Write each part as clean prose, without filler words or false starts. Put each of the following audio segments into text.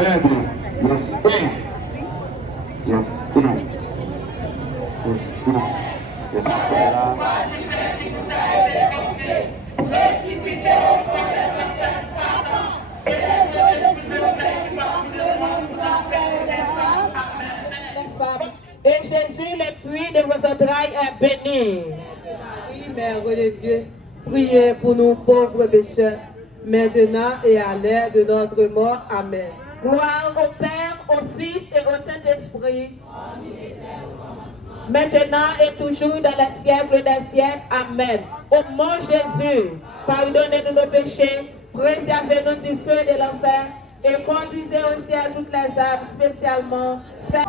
baby. Yes, in. Yes, in. Yes, in. Et Jésus, le fruit de vos entrailles, est béni. Marie, Mère de Dieu, priez pour nous pauvres pécheurs, maintenant et à l'heure de notre mort. Amen. Gloire au Père, au Fils et au Saint-Esprit. Maintenant et toujours dans les siècles des siècles. Amen. Au nom de Jésus, pardonnez-nous nos péchés, préservez-nous du feu de l'enfer et conduisez au ciel toutes les âmes, spécialement celles.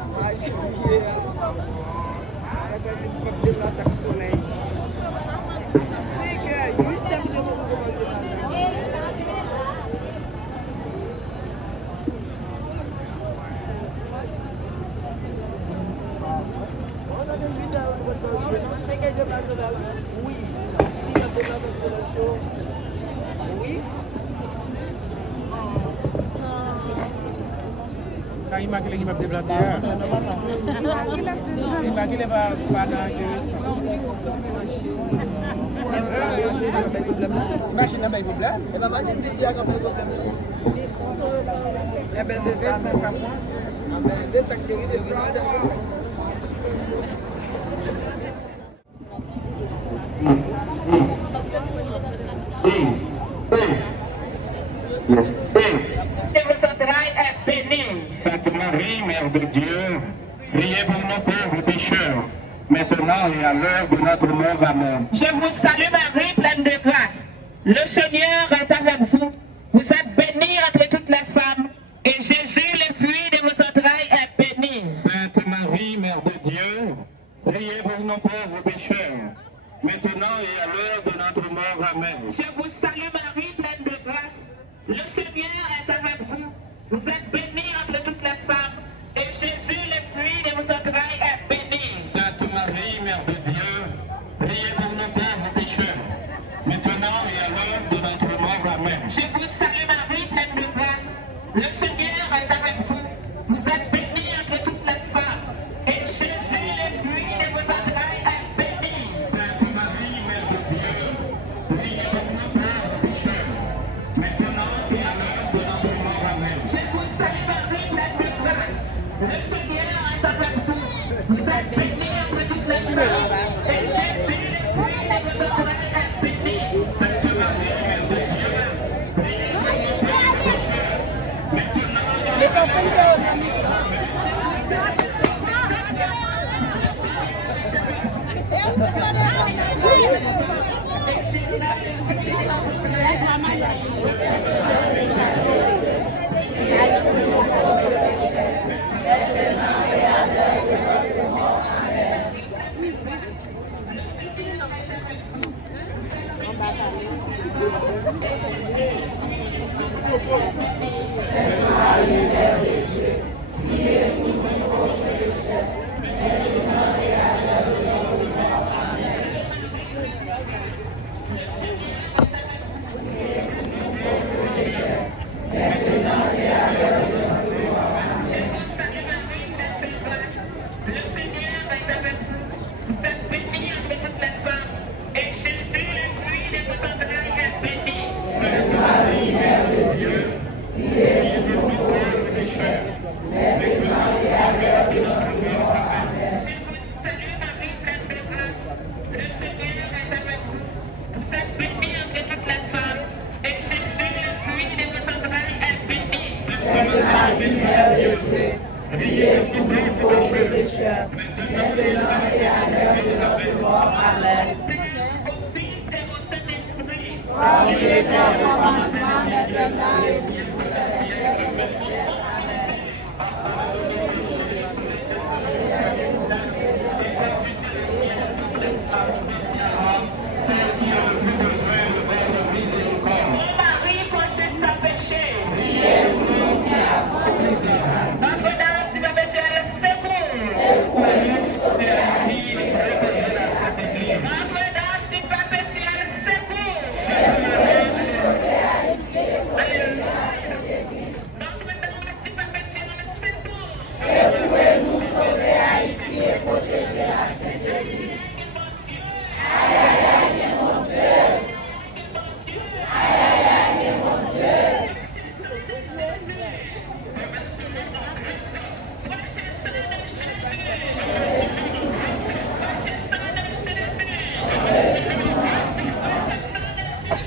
Immaculée qui va déplacer. Immaculée va nager. Machine n'a pas de problème. La machine dit qu'il y a un problème. Eh bien, c'est ça. C'est ça qui est Yes, in. Et vos entrailles est béni. Sainte Marie, Mère de Dieu, priez pour nos pauvres pécheurs, maintenant et à l'heure de notre mort. Amen. Je vous salue Marie, pleine de grâce. Le Seigneur est avec vous. Vous êtes bénie entre toutes les femmes. Et Jésus, le fruit de vos entrailles, est béni. Sainte Marie, Mère de Dieu, priez pour nos pauvres pécheurs, maintenant et à l'heure de notre mort. Amen. Je vous salue Marie, pleine de grâce. Le Seigneur est avec vous. Vous êtes bénie entre toutes les femmes. Et Jésus, le fruit de vos entrailles, est béni. Sainte Marie, Mère de Dieu, priez pour nos pauvres pécheurs, maintenant et à l'heure de notre mort. Amen. Je vous salue Marie, pleine de grâce. Le Seigneur est avec vous. Vous êtes bénie entre toutes les femmes. Et Jésus, le fruit de vos entrailles, est béni. Sainte Marie, Mère de Dieu, priez pour nos pauvres pécheurs, maintenant et à l'heure de notre mort. Amen. Je vous salue Marie, pleine de grâce. Le Seigneur est avec vous. Vous êtes bénie entre toutes les femmes. Et Jésus, le fruit de vos entrailles, est béni. Sainte Marie, Mère de Dieu, priez pour nos pauvres pécheurs, maintenant et à l'heure de notre mort. Notre-Dame du perpétuel secours. Notre-Dame du perpétuel secours. Alléluia.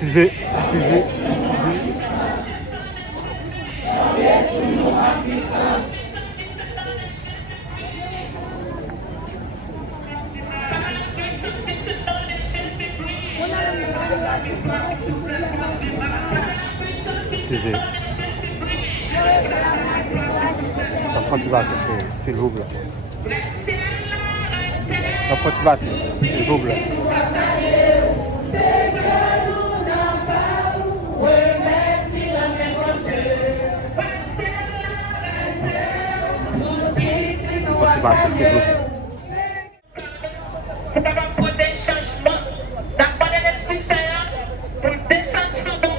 Assisez, assisez. Assisez. L'enfant tu vas, s'il vous plaît. L'enfant tu vas, s'il vous plaît. L'enfant tu vas, s'il vous plaît. Pour apporter des changements, d'apporter l'Esprit Saint pour descendre sur nous,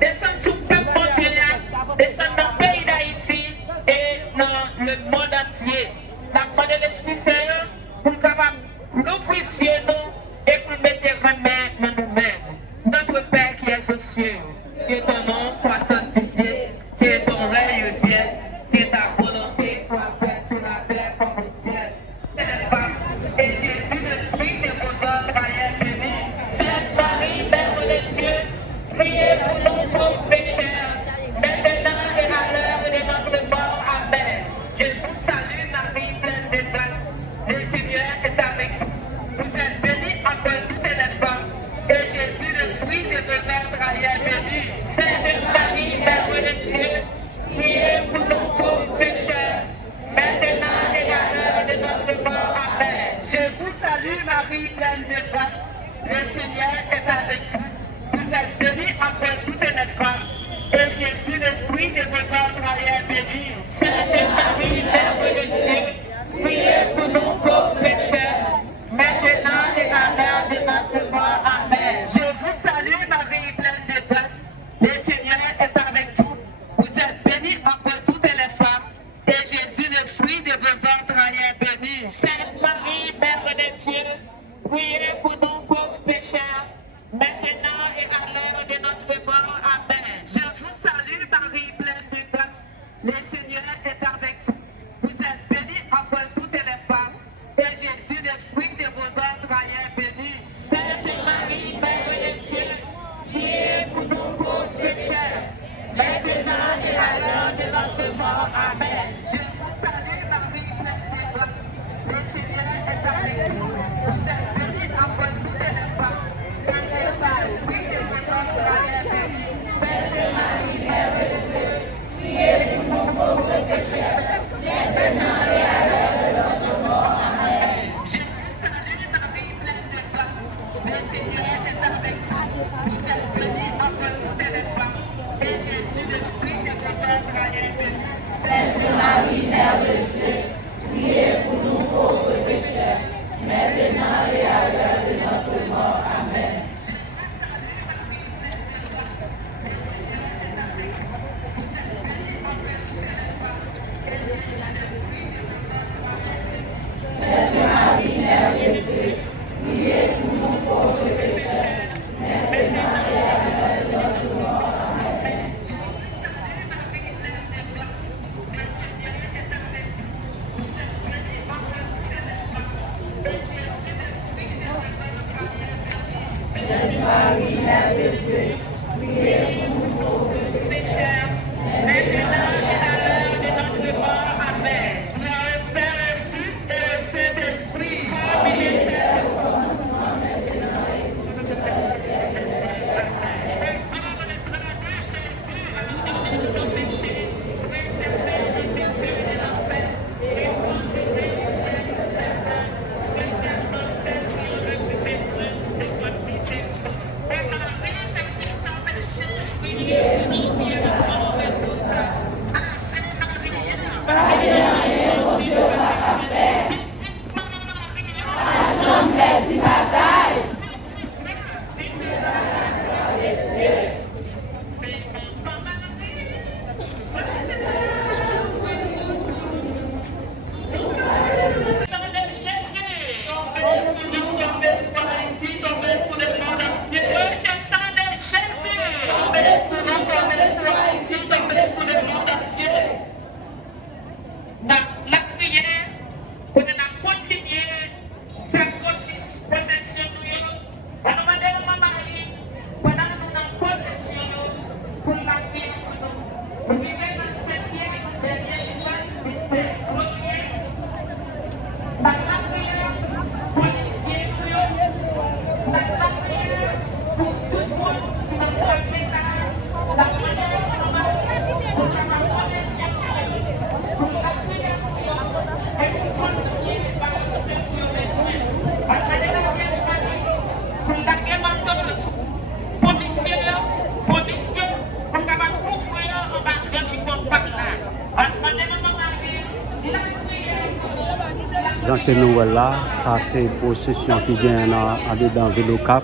descendre sur le peuple mondial, descendre dans le pays d'Haïti et dans le monde entier. D'apporter l'Esprit Saint pour capable l'ouvrir sur nous et pour mettre les mains dans nous-mêmes. Notre Père qui est aux cieux, que ton nom soit sanctifié, que ton règne vienne, que ta volonté soit faite sur la terre comme au ciel. Et Jésus, le fruit de vos entrailles béni. Sainte Marie, Mère de Dieu, priez pour nous pauvres pécheurs, maintenant et à l'heure de notre mort. Amen. Je vous salue, Marie, pleine de grâce. Le Seigneur est avec vous. Vous êtes bénie entre toutes les femmes, et Jésus, le fruit de vos entrailles est béni. Sainte Marie, Mère de Dieu, priez pour nous pauvres pécheurs, maintenant et à l'heure de notre mort. Amen. Je vous salue, Marie, pleine de grâce. Le Seigneur est avec vous. Vous êtes bénie entre toutes les femmes, et Jésus, le fruit de vos entrailles, est béni. Sainte Marie, Mère de Dieu, priez pour nous pauvres pécheurs, maintenant et à l'heure de notre mort. Amen. Je vous salue, Marie, pleine de grâce. Le Seigneur est avec vous. Vous êtes bénie entre toutes les femmes, et Jésus, le fruit de vos entrailles, est béni. Sainte Marie, Mère de Dieu, priez pour nous pauvres pécheurs, maintenant et à l'heure de notre mort. Amen. Je vous salue, Marie, pleine de grâce. Le Seigneur est avec vous. Vous êtes bénie entre toutes les femmes, et Jésus, le fruit de vos entrailles, est béni. Sainte Marie, Mère de Dieu, priez pour nous pauvres pécheurs, maintenant et à l'heure de notre mort. Amen. Je vous salue, Marie, pleine de grâce. Le Seigneur est avec vous. Vous êtes bénie entre toutes les femmes, et Jésus, le fruit de vos entrailles, est béni. Sainte Marie, Mère de Dieu, priez pour nous pauvres pécheurs, maintenant et à l'heure de notre mort. Amen. Je vous salue, Marie, pleine de grâce. Le Seigneur est avec vous. Vous êtes bénie entre toutes les femmes, et Jésus, le fruit de vos entrailles, est béni. Sainte Marie, Mère de Dieu, priez pour nous pauvres pécheurs, maintenant et à l'heure de notre mort. Amen. Je vous salue, Marie, pleine de grâce. Le Seigneur est avec vous. Vous êtes bénie entre toutes les femmes, et Jésus, le fruit de vos entrailles, est béni. Sainte Marie, Mère de Dieu, priez pour nous pauvres pécheurs, maintenant et à l'heure de notre mort. Amen. Je vous salue, Marie, pleine de grâce. Le Seigneur est avec vous. Vous êtes bénie Jean que nous là, ça c'est une procession qui vient aller dans Vélo Cap.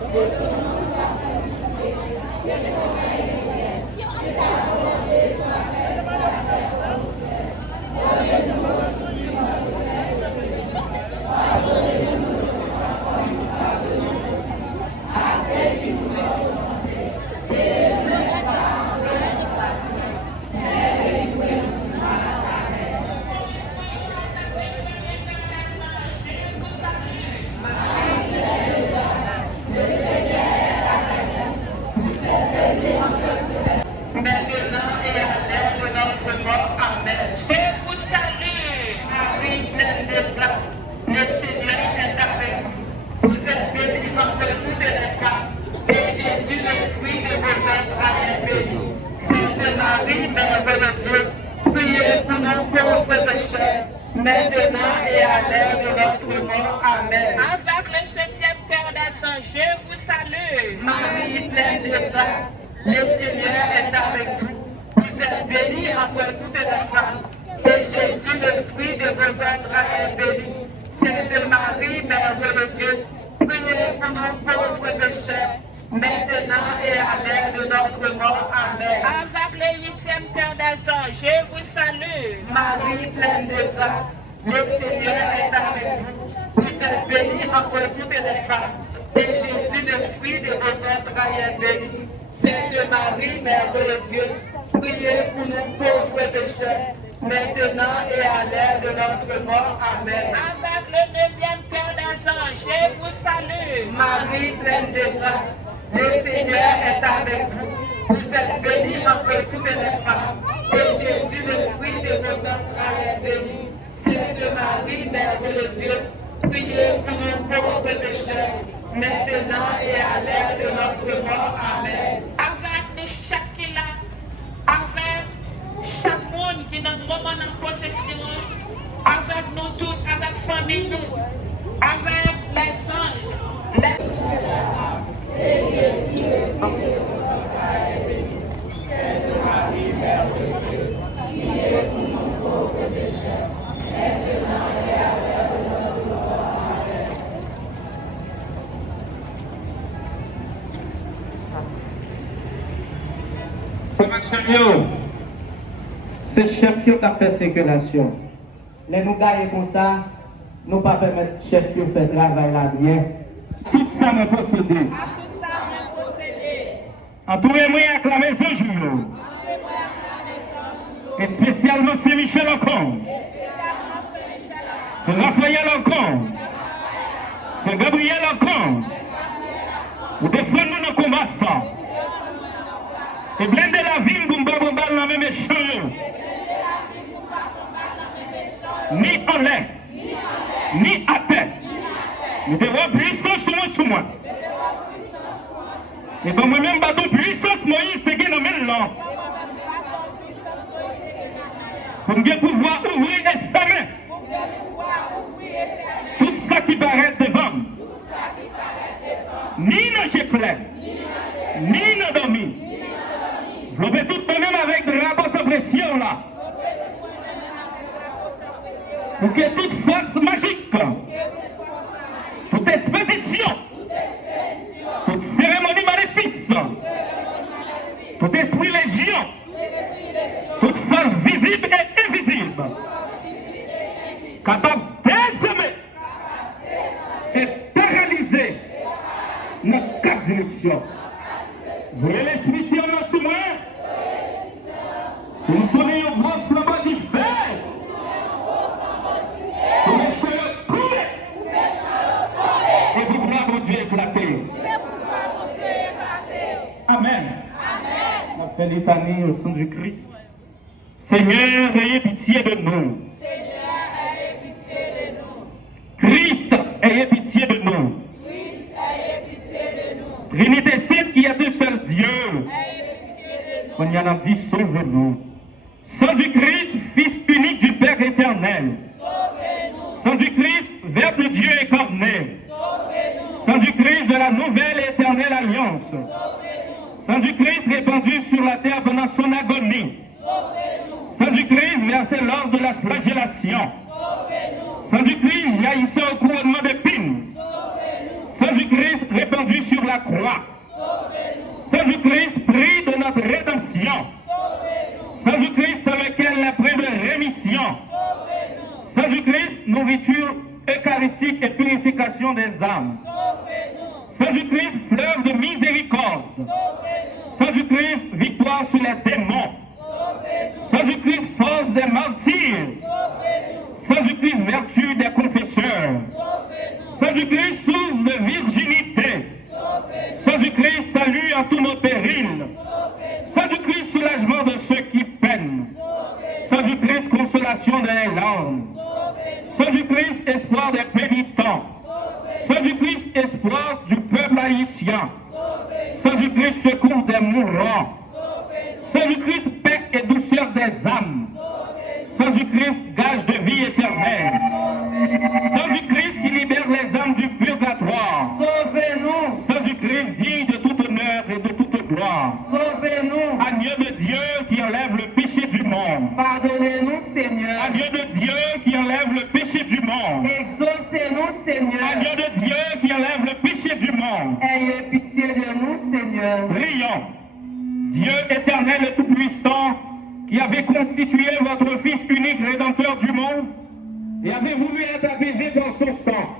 Maintenant et à l'heure de notre mort. Amen. Avec le septième cœur d'accent, je vous salue. Marie, pleine de grâce, le Seigneur est avec vous. Vous êtes bénie entre toutes les femmes. Et Jésus, le fruit de vos entrailles, est béni. Sainte Marie, Mère de Dieu, priez pour nous pauvres pécheurs, maintenant et à l'heure de notre mort. Amen. Avec le huitième cœur d'accent, je vous salue. Marie, pleine de grâce, le Seigneur est avec vous. Vous êtes bénie entre toutes les femmes. Et Jésus, le fruit de vos entrailles, est béni. Sainte Marie, Mère de Dieu, priez pour nous pauvres pécheurs, maintenant et à l'heure de notre mort. Amen. Avec le neuvième cœur d'accent, je vous salue. Marie, pleine de grâce, le Seigneur est avec vous. Vous êtes bénie entre toutes les femmes. Et Jésus, le fruit de vos entrailles, est béni. Sainte Marie, Mère de Dieu, priez pour nous pauvres pécheurs, maintenant et à l'heure de notre mort. Amen. Avec nous chaque qui là, avec chaque monde qui est dans le moment en possession, avec nous tous, avec famille nous, avec les anges, c'est chef qui a fait séculation. Les nous gagnons comme ça, nous ne pas permettre chef de faire travail là bien. Tout ça m'a possédé. Entourez-moi avec la maison jour. Et spécialement Saint-Michel encore. C'est Raphaël encore. C'est Gabriel encore. Vous défendez nous dans le combat ça. Et blender la ville pour ne pas combattre dans le même échange. Ni en l'air, ni à terre. Nous devons puissance sur moi. Et comme moi-même, bateau puissance, Moïse, c'est dans le là. Pour nous pouvoir ouvrir et fermer. Tout ça qui paraît devant. Ni dans j'ai clair, ni dans dormi. Vous pouvez tout même avec de la bosse en pression là. Pour que toute force magique, toute expédition, toute cérémonie maléfice, tout esprit légion, toute force visible et invisible, capable d'aimer et paralyser nos quatre directions. Voyez l'esprit si on a sous moi, pour nous donner un gros flambeau du feu. Pour les cheveux coulés. Et pour gloire de Dieu éclater. Amen. On fait litanie au sang du Christ. Seigneur, ayez pitié de nous. Seigneur, ayez pitié de nous. Christ, ayez pitié de nous. Christ, ayez pitié de nous. Trinité sainte qui est un seul Dieu. Ayez pitié de nous. On y en a dit, sauve-nous. Sang du Christ, Fils unique du Père éternel. Sauvez-nous. Sang du Christ, Verbe de Dieu incarné. Sauvez-nous. Sang du Christ de la nouvelle et éternelle alliance. Sauvez-nous. Sang du Christ répandu sur la terre pendant son agonie. Sauvez-nous. Sang du Christ versé lors de la flagellation. Sauvez-nous. Sang du Christ jaillissant au couronnement d'épines. Sauvez-nous. Sang du Christ répandu sur la croix. Sauvez-nous. Sang du Christ pris de notre rédemption. Sauvez-nous. Sang du Christ sans lequel n'a pris de rémission. Sauvez-nous. Sang du Christ, nourriture eucharistique et purification des âmes. Sauvez-nous. Sang du Christ, fleuve de miséricorde. Sauvez-nous. Sang du Christ, victoire sur les démons. Sauvez-nous. Sang du Christ, force des martyrs. Sauvez-nous. Sang du Christ, vertu des confesseurs. Sauvez-nous. Sang du Christ, source de virginité. Sauvez-nous. Sang du Christ, salut en tous nos périls. Sauvez-nous. Sang du Christ, soulagement de ceux qui peinent. Sang du Christ, consolation des larmes. Sang du Christ, espoir des pénitents. Sang du Christ, espoir du peuple haïtien. Sang du Christ, secours des mourants. Sang du Christ, paix et douceur des âmes. Sang du Christ, gage de vie éternelle. Sang du Christ qui libère les âmes du purgatoire. Sauvez-nous. Sang du Christ digne de tout honneur et de toute gloire. Sauvez-nous. Agneau de Dieu qui enlève le péché du monde. Pardonnez-nous, Seigneur. Agneau de Dieu qui enlève le péché du monde. Exaucez-nous, Seigneur. Agneau de Dieu qui enlève le péché du monde. Ayez pitié de nous, Seigneur. Prions. Dieu éternel et tout-puissant, qui avez constitué votre Fils unique rédempteur du monde, et avez voulu être apaisé par son sang.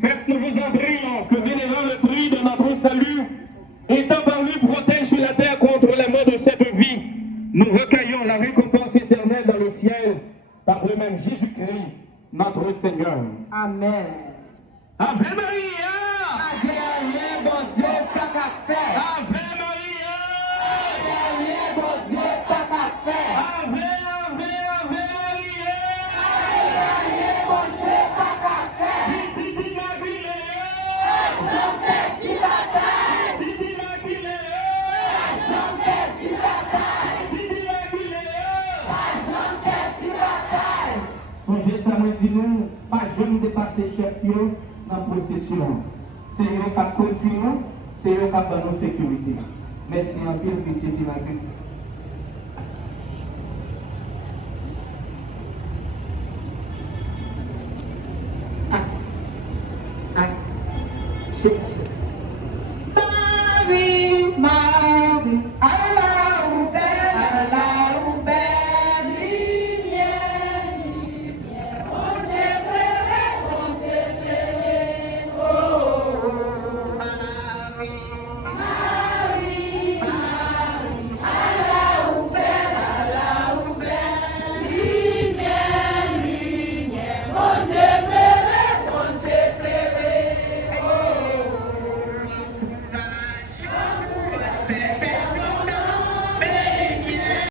Faites-nous vous en prions que, vénérant le prix de notre salut, étant par lui protège sur la terre contre les maux de cette vie, nous recueillons la récompense éternelle dans le ciel par le même Jésus-Christ, notre Seigneur. Amen. Ave Maria! Rien, bon Dieu, pas qu'à faire. Ave Maria! Rien, bon Dieu, pas qu'à faire. Ave, Ave, Ave Maria! Rien, bon Dieu, pas qu'à faire. Petite Immaculée! Petit bataille. Petite Immaculée! Petit bataille. Petite Immaculée! Petit bataille. Songez ça, moi, dis-nous, pas jamais dépasser chef yo dans la procession. C'est eux qui conduisent nous, c'est eux qui donnent nos sécurité. Merci en pile, petite Immaculée.